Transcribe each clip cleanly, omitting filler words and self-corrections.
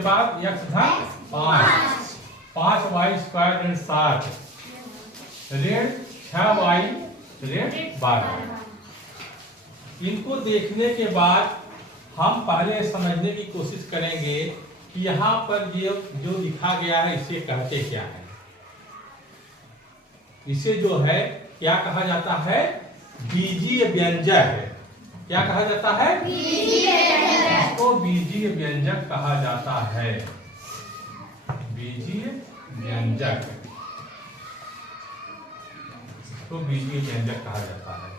उसके बाद x धन 5, 5y² ऋण 7 ऋण 6y ऋण 12। इनको देखने के बाद हम पहले समझने की कोशिश करेंगे कि यहाँ पर ये जो लिखा गया है इसे कहते क्या है। इसे जो है क्या कहा जाता है? बीजीय व्यंजक। क्या कहा जाता है? इसको बीजीय व्यंजक कहा जाता है। बीजीय व्यंजक तो बीजीय व्यंजक कहा जाता है।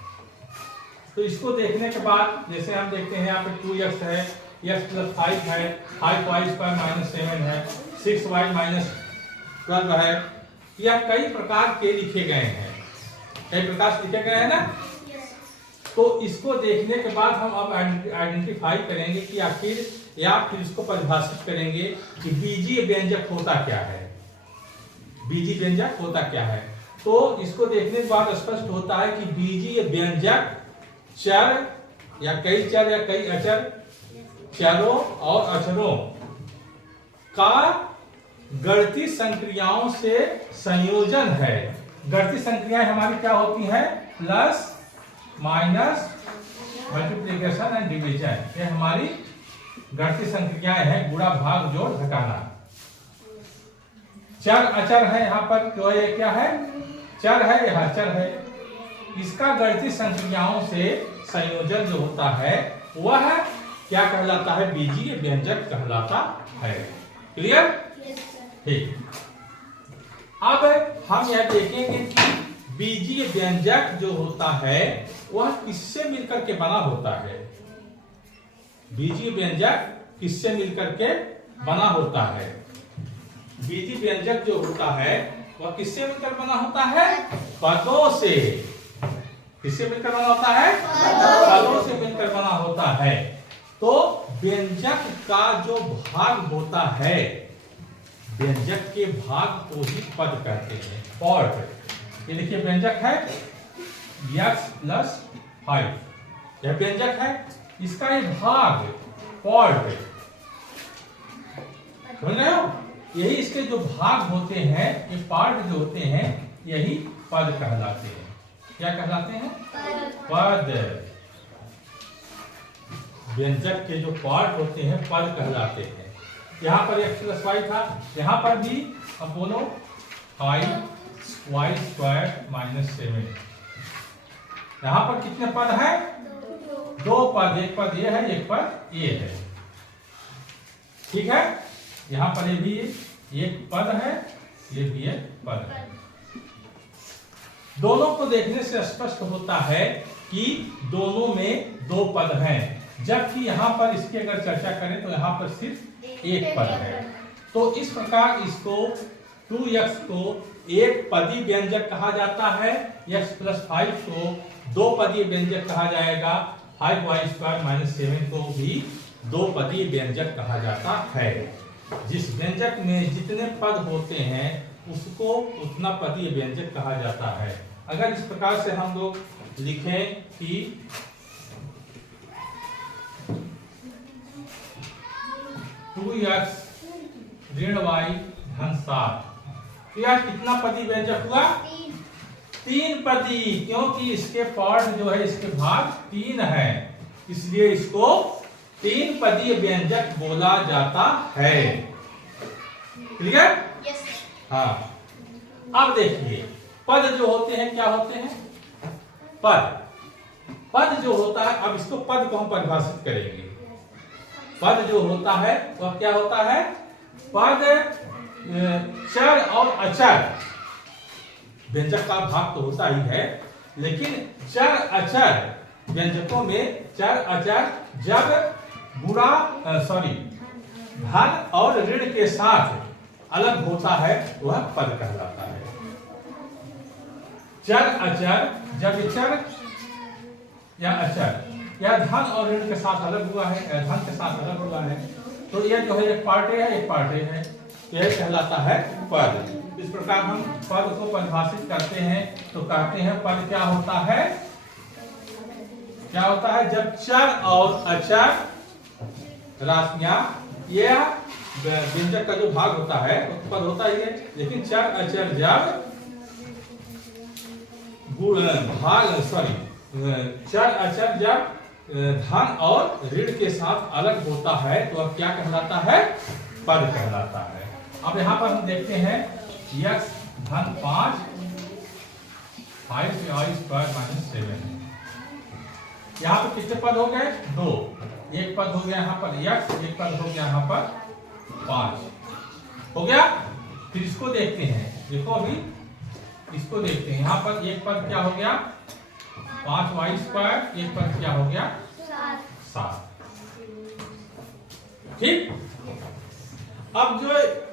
तो इसको देखने के बाद जैसे हम देखते हैं यहाँ पे 2x है, x + 5 है, 5y² - 7 है, 6y - 12 है। यह कई प्रकार के लिखे गए हैं, कई प्रकार से लिखे गए हैं ना। तो इसको देखने के बाद हम अब आइडेंटिफाई करेंगे कि आखिर या फिर इसको परिभाषित करेंगे कि बीजीय व्यंजक होता क्या है। बीजीय व्यंजक होता क्या है? तो इसको देखने के बाद स्पष्ट होता है कि बीजीय व्यंजक चर या कई चर या कई अचर, चरों और अचरों का गणितीय संक्रियाओं से संयोजन है। गणितीय संक्रियाएं हमारी क्या होती हैं? Plus, minus, multiplication and division. ये हमारी गणितीय संक्रियाएं हैं, गुणा, भाग, जोड़, घटाना। चर अचर है यहाँ पर, तो ये क्या है? चर है, यह अचर है। इसका गणितीय संक्रियाओं से संयोजन जो होता है वह क्या कहलाता है? बीजीय व्यंजक कहलाता है। क्लियर? ठीक। अब हम यह देखेंगे कि बीजीय व्यंजक जो होता है वह किससे मिलकर के बना होता है। बीजीय व्यंजक किससे मिलकर के बना होता है? बीजीय व्यंजक जो होता है वह किससे मिलकर बना होता है? पदों से। किससे मिलकर बना होता है? पदों से मिलकर बना होता है। तो व्यंजक का जो भाग होता है, व्यंजक के भाग को ही पद कहते हैं, पार्ट। ये देखिए व्यंजक है x + 5, यह व्यंजक है। इसका ये भाग पार्ट, समझ रहे हो? यही इसके जो भाग होते हैं, ये पार्ट जो होते हैं, यही पद कहलाते हैं। क्या कहलाते हैं? पद। व्यंजक के जो पार्ट होते हैं पद कहलाते हैं। यहाँ पर x + 5 था, यहाँ पर भी हम बोलो 5y² - 7। यहाँ पर कितने पद हैं? 2 पद। एक पद ये है, एक पद ये है। ठीक है? यहाँ पर ये भी एक पद है, ये भी एक पद है। दोनों को देखने से स्पष्ट होता है कि दोनों में 2 पद हैं, जबकि यहाँ पर इसकी अगर चर्चा करें तो यहाँ पर सिर्फ एक पद है। तो इस प्रकार इसको 2x को एक पदी व्यंजक कहा जाता है, x + 5 को 2 पदी व्यंजक कहा जाएगा, 5y² - 7 को भी 2 पदी व्यंजक कहा जाता है। जिस व्यंजक में जितने पद होते हैं उसको उतना पदी व्यंजक कहा जाता है। अगर इस प्रकार से हम लोग लिखें कि 2x ऋण y धन 7, तो यह कितना पदी व्यंजक हुआ? 3 पदी, क्योंकि इसके पार्ट जो है, इसके भाग 3 है, इसलिए इसको 3 पदी व्यंजक बोला जाता है। क्लियर? यस। हाँ। अब देखिए पद जो होते हैं क्या होते हैं? पद जो होता है, अब इसको पद को हम परिभाषित करेंगे। पद जो होता है वह क्या होता है? पद चर और अचर। व्यंजक का भाग तो होता ही है, लेकिन चर अचर व्यंजकों में चर अचर जब धन और ऋण के साथ अलग होता है वह पद कहलाता है। चर अचर जब चर या अचर या धन और ऋण के साथ अलग हुआ है, धन के साथ अलग हुआ है, तो यह जो है एक पार्ट है, एक पार्ट है, यह कहलाता है पद। इस प्रकार हम पद को परिभाषित करते हैं तो कहते हैं पद क्या होता है? क्या होता है? जब चर और अचर राशियां यह व्यंजक का जो भाग होता है उत्पन्न होता ही है, लेकिन चर अचर जब चर अचर जब धन और ऋण के साथ अलग होता है तो अब क्या कहलाता है? पद कहलाता है। अब यहाँ पर हम देखते हैं x धन 5 5y² - 7। यहाँ पर कितने पद हो गए? 2। एक पद हो गया यहाँ पर x, एक पद हो गया यहाँ पर 5 हो गया। फिर इसको देखते हैं, देखो अभी इसको देखते हैं। यहाँ पर एक पद क्या हो गया? 5y²। एक पद क्या हो गया? 7। ठीक। अब जो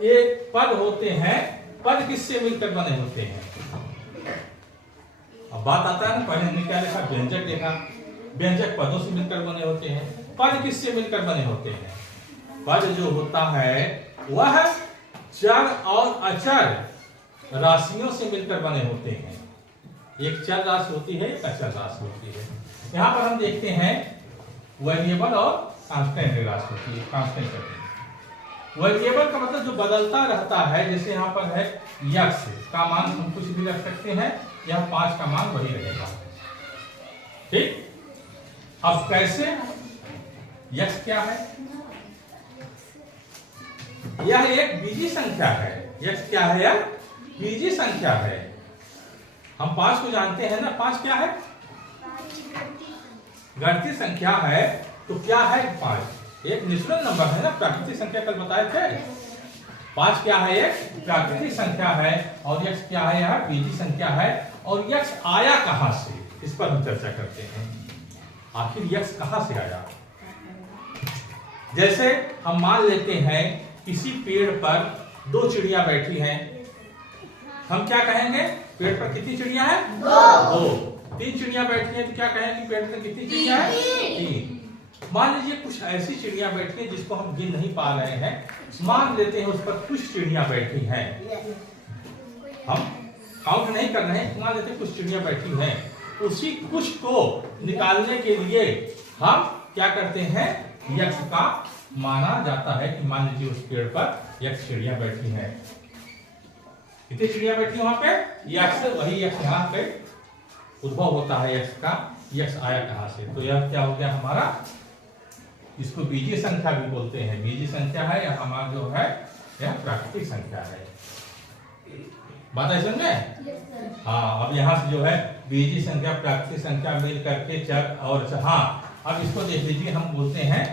एक पद होते हैं, पद किससे मिलकर बने होते हैं? अब बात आता है ना, पहले हमने क्या देखा? व्यंजक देखा। व्यंजक पदों से मिलकर बने होते हैं। पद किससे मिलकर बने होते हैं? पद जो होता है वह चर और अचर राशियों से मिलकर बने होते हैं। एक चर राशि होती है, एक अचर राशि होती है। यहाँ पर हम देखते हैं वेरिएबल और कांस्टेंट राशि होती है। कांस्टेंट वेरिएबल का मतलब जो बदलता रहता है, जैसे यहाँ पर है x का मान हम कुछ भी रख सकते हैं, यह 5 का मान वही रहेगा। ठीक। अब कैसे? x क्या है? यह एक बीजी संख्या है। x क्या है? यह बीजी संख्या है। हम 5 को जानते हैं ना। 5 क्या है? घटती संख्या है। तो क्या है 5? एक नेचुरल नंबर है ना, प्राकृतिक संख्या कल बताए थे। 5 क्या है? एक प्राकृतिक संख्या है। और x क्या है? यह बीजी संख्या है। और x आया कहां से, इस पर हम चर्चा करते हैं। आखिर x कहां से आया? जैसे हम मान लेते हैं किसी पेड़ पर 2 चिड़िया बैठी हैं, हम क्या कहेंगे? पेड़ पर कितनी चिड़िया है? 2। 3 चिड़िया बैठी हैं तो क्या कहेंगे? पेड़ पर कितनी चिड़िया है? 3। मान लीजिए कुछ ऐसी चिड़िया बैठी है जिसको हम गिन नहीं पा रहे हैं, मान लेते हैं उस पर कुछ चिड़िया बैठी हैं, हम काउंट नहीं कर रहे हैं, मान लेते हैं कुछ चिड़िया बैठी हैं। उसी कुछ को निकालने के लिए हम क्या करते हैं? यक्ष का माना जाता है कि मान लीजिए उस पेड़ पर यक्ष चिड़िया बैठी है। कितनी चिड़िया बैठी वहां पे? यक्ष। वही यक्ष यहाँ पे उद्भव होता है यक्ष का। यक्ष आया कहां से? तो यह क्या हो गया हमारा? इसको बीजीय संख्या भी बोलते हैं। बीजीय संख्या है या हमारा जो है यह प्राकृतिक संख्या है। बात है समझे? हाँ। अब यहाँ से जो है बीजीय संख्या प्राकृतिक संख्या मिल करके चर और हाँ, अब इसको देख लीजिए, हम बोलते हैं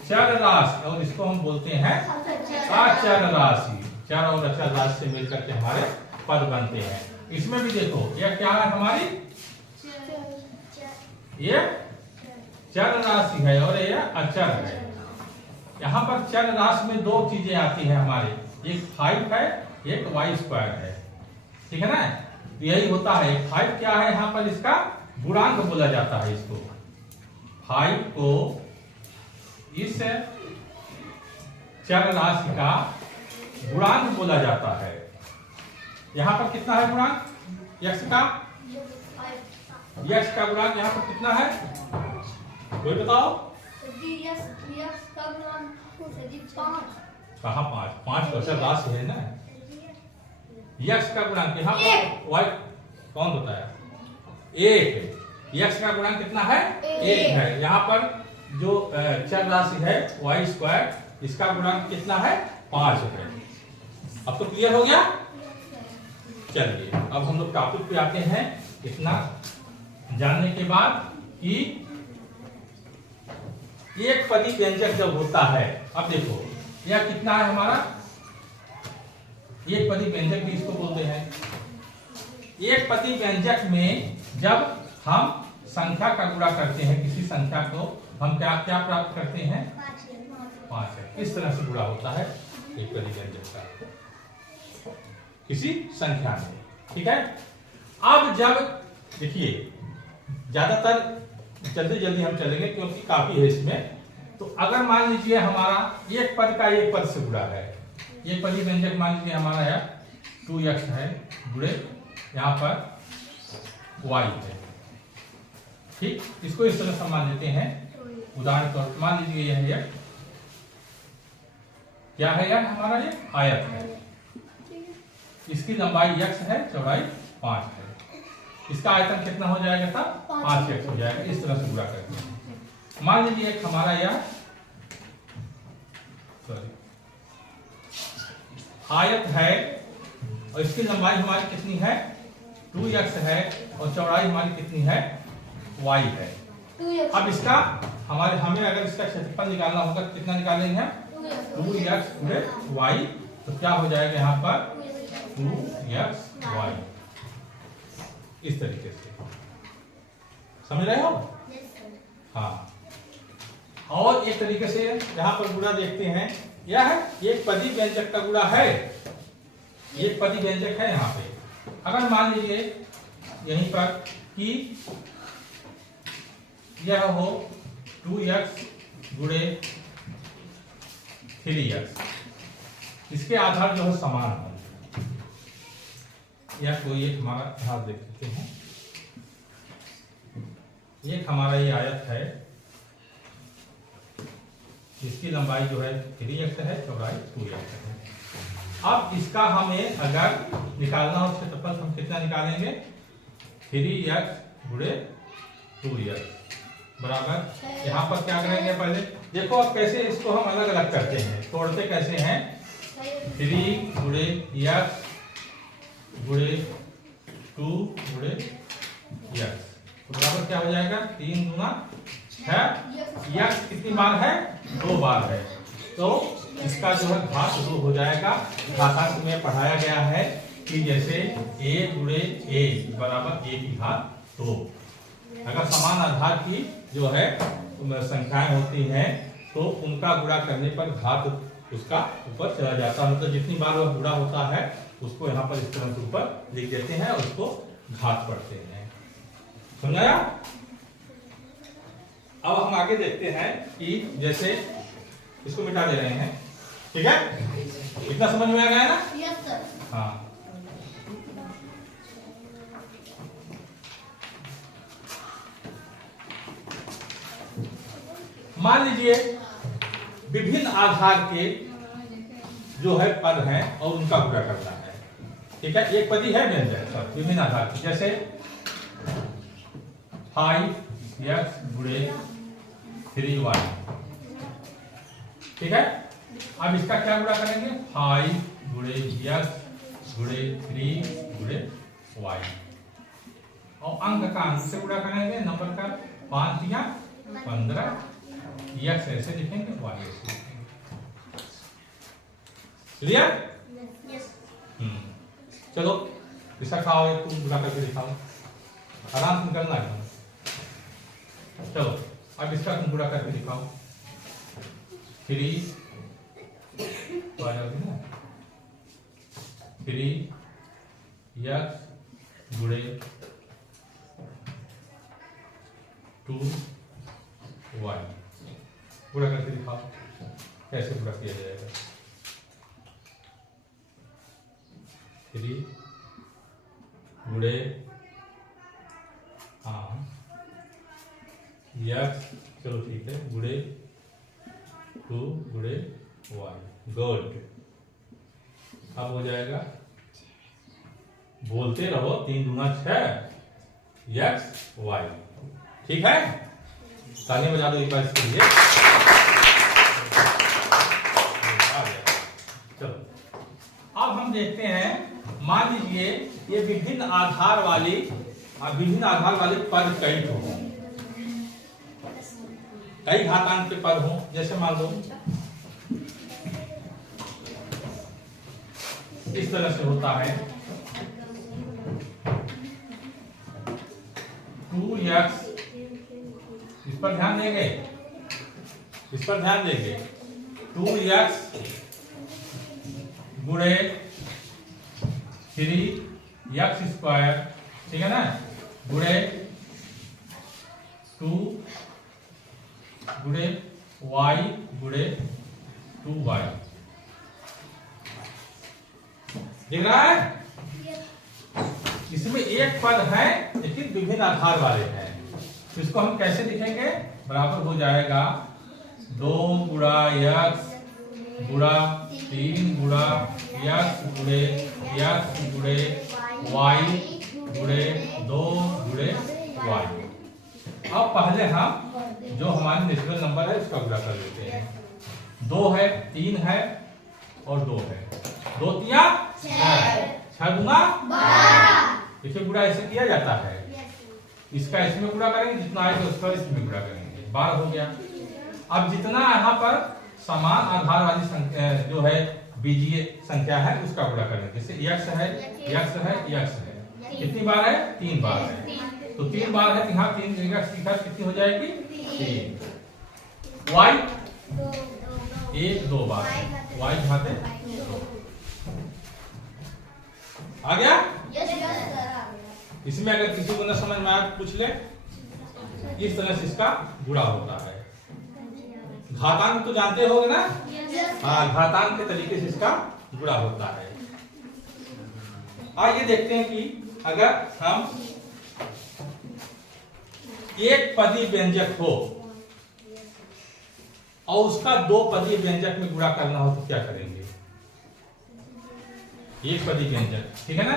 चर राशि और इसको हम बोलते हैं अचर राशि। चर और अचर राशि से मिलकर के हमारे पद बनते हैं। इसमें भी देखो यह क्या है हमारी? ये चर राशि है और यह अचर है। यहाँ पर चर राशि में 2 चीजें आती हैं हमारे, एक 5 है, एक y² है। ठीक है ना? यही होता है। 5 क्या है? यहाँ पर इसका गुणांक बोला जाता है। इसको 5 को इस चर राशि का गुणांक बोला जाता है। यहाँ पर कितना है गुणांक? x का गुणांक यहाँ पर कितना है? कोई बताओ? कहाँ 5 तो अचर राशि है ना। यक्ष का गुणांक यहाँ पर y कौन बताया? 1। यक्ष का गुणांक कितना है? 1 है। यहाँ पर जो चर राशि है y², इसका गुणांक कितना है? 5 है। अब तो क्लियर हो गया? चलिए अब हम लोग टॉपिक पे आते हैं। इतना जानने के बाद कि एक पदी व्यंजक जब होता है, अब देखो यह कितना है हमारा? एक पदी व्यंजक भी इसको बोलते हैं। एक पदी व्यंजक में जब हम संख्या का गुणा करते हैं, किसी संख्या को हम क्या क्या प्राप्त करते हैं? 5 है। इस तरह से गुणा होता है एक पदी व्यंजक का किसी संख्या में। ठीक है। अब जब देखिए ज्यादातर जल्दी हम चलेंगे क्योंकि काफी है इसमें। तो अगर मान लीजिए हमारा एक पद का एक पद से गुणा है, एक पदी व्यंजक मान लीजिए हमारा है 2x है, गुणे यहाँ पर y है। ठीक। इसको इस तरह से मान लेते हैं। उदाहरण तौर पर मान लीजिए यह है क्या है यार, हमारा ये आयत है। इसकी लंबाई x है, चौड़ाई 5 है। इसका आयतन कितना हो जाएगा तब? 5x हो जाएगा। इस तरह से पूरा करते हैं। मान लीजिए एक हमारा यह आयत है और इसकी लंबाई हमारी कितनी है? 2x है और चौड़ाई हमारी कितनी है? y है। अब इसका हमें अगर इसका क्षेत्रफल निकालना होगा तो कितना निकालेंगे हम? 2x पूरे y। तो क्या हो जाएगा यहाँ पर? 2xy। इस तरीके से समझ रहे हो? हाँ। और एक तरीके से यहाँ पर गुणा देखते हैं। यह है एक पदी व्यंजक का गुणा है, एक पदी व्यंजक है यहाँ पे। अगर मान लीजिए यहीं पर कि यह हो 2x गुणे 3x, इसके आधार जो है समान हो, या कोई एक हमारा आधार देख लेते हैं। एक हमारा ये आयत है, इसकी लंबाई जो है 3x है, चौड़ाई 2x है। अब इसका हमें अगर निकालना हो क्षेत्रफल तो हम कितना निकालेंगे? 3x गुणे 2x बराबर, यहाँ पर क्या करेंगे पहले देखो अब कैसे इसको हम अलग अलग करते हैं, तोड़ते कैसे हैं? 3 गुणे x गुणे 2 गुणे x बराबर क्या हो जाएगा? 3 गुना 6। x कितनी बार है? 2 बार है। तो इसका जो है घात 2 हो जाएगा। घातांक में पढ़ाया गया है कि जैसे a गुणे a बराबर a की घात 2। अगर समान आधार की जो है संख्याएं होती हैं तो उनका गुणा करने पर घात उसका ऊपर चला जाता है। मतलब जितनी बार वह गुणा होता है उसको यहाँ पर इस तरह से ऊपर लिख देते हैं और उसको घात पढ़ते हैं। समझाया? अब हम आगे देखते हैं कि जैसे इसको मिटा दे रहे हैं, ठीक है? इतना समझ में आ गया ना? Yes sir. हाँ। मान लीजिए विभिन्न आधार के जो है पद हैं और उनका गुणा करना है, ठीक है? एक पदी है व्यंजक विभिन्न आधार की, जैसे 5x गुणे 3y, ठीक है? अब इसका क्या गुणा करेंगे? 5 गुणे x गुणे 3 गुणे y, और अंक का अंक से गुणा करेंगे, नंबर का 5 या 15, x ऐसे लिखेंगे, y ऐसे लिखेंगे। क्लियर? चलो इसका खाओ, तुम गुणा करके दिखाओ, आराम से निकलना है। चलो अब इसका तुम गुणा करके दिखाओ। 3 तो आ जाओगे ना, 3x गुणे 2y गुणा करके दिखाओ, कैसे गुणा किया जाएगा? 3 गुणे x, चलो ठीक है, गुणे 2 गुणे y, गुड। अब हो जाएगा, बोलते रहो, 3 दूना 6 x y, ठीक है? ताली बजा दो एक बार इसके लिए। चलो अब हम देखते हैं, मान लीजिए ये विभिन्न आधार वाले पद कई हो, कई घातांक के पद हो। जैसे मान लो इस तरह से होता है 2x, इस पर ध्यान देंगे, इस पर ध्यान देंगे, 2x गुणे 3x स्क्वायर, ठीक है ना, गुणे 2 गुणे y गुणे 2y, दिख रहा है? इसमें एक पद है लेकिन विभिन्न आधार वाले हैं, तो इसको हम कैसे लिखेंगे? बराबर हो जाएगा 2 गुणा x गुणा 3 गुणा x गुणे x गुणे y गुणे 2 गुणे y। अब पहले हम जो हमारे नेचुरल नंबर है उसका गुणा कर लेते हैं। 2 है, 3 है और 2 है। 2 तिया 6 गुना 12। इसे गुणा ऐसे किया जाता है। इसका इसमें गुणा करेंगे, जितना आएगा उसका इसमें गुणा करेंगे, 12 हो गया। अब जितना यहाँ पर समान आधार वाली संख्या जो है बीजीय संख्या है उसका गुणा करेंगे। जैसे x है, x है, x है, कितनी बार है? 3 बार है। तो 3 बार है, यहाँ 3 कितनी हो जाएगी? 3। y 1 2 बार, y घाते आ गया। इसमें अगर किसी को न समझ में आए पूछ ले, इस तरह से इसका गुणा होता है। घातांक तो जानते होगे ना? हाँ, घातांक के तरीके से इसका गुणा होता है। आइए देखते हैं कि अगर हम एक पदी व्यंजक हो और उसका 2 पदी व्यंजक में गुणा करना हो तो क्या करेंगे? एक पदी व्यंजक, ठीक है ना?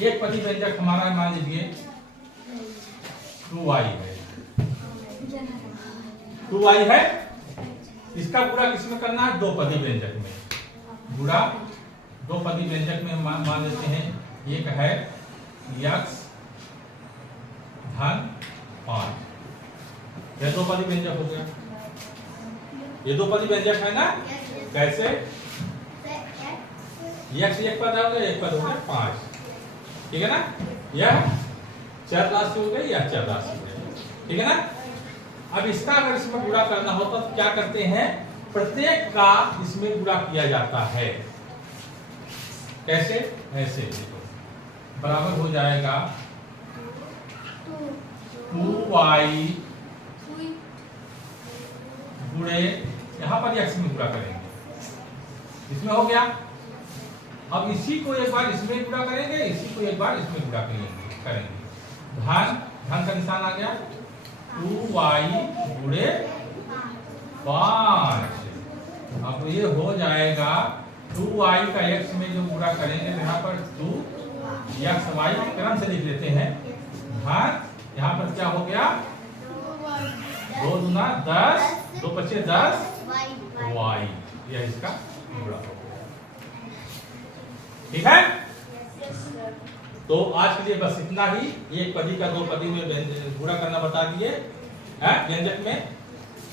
एक पदी व्यंजक हमारा मान लीजिए 2y है। 2y है, इसका गुणा किसमें करना है? 2 पदी व्यंजक में। गुणा 2 पदी व्यंजक में मान लेते हैं। एक है x धन 5, यह 2 पदी व्यंजक हो गया। ये 2 पदी व्यंजक है ना? कैसे? x एक पद हो गया, एक पद हो गया 5, ठीक है ना? यह चर राशि हो गई या चर राशि हो गई, ठीक है ना? अब इसका अगर इसमें गुणा करना हो तो क्या करते हैं? प्रत्येक का इसमें गुणा किया जाता है। कैसे? ऐसे देखो, बराबर हो जाएगा 2y गुणे, यहां पर x में गुणा करेंगे, इसमें हो गया। अब इसी को एक बार इसमें गुणा करेंगे, इसी को एक बार इसमें गुणा करेंगे। धन का निशान आ गया, 2y गुणे 5। अब ये हो जाएगा 2y का x में जो गुणा करेंगे तो यहाँ पर 2 y क्रम से लिख लेते हैं। धन यहाँ पर क्या हो गया? 2 दूना 10, 2 पचे 10 y, यह इसका गुणा हो गया, ठीक है? तो आज के लिए बस इतना ही। एक पदी का 2 पदी में गुणा करना बता दिए व्यंजक में।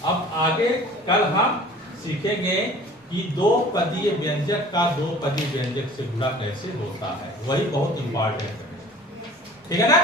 अब आगे कल हम सीखेंगे कि 2 पदीय व्यंजक का 2 पदी व्यंजक से गुणा कैसे होता है। वही बहुत इंपॉर्टेंट है, ठीक है ना?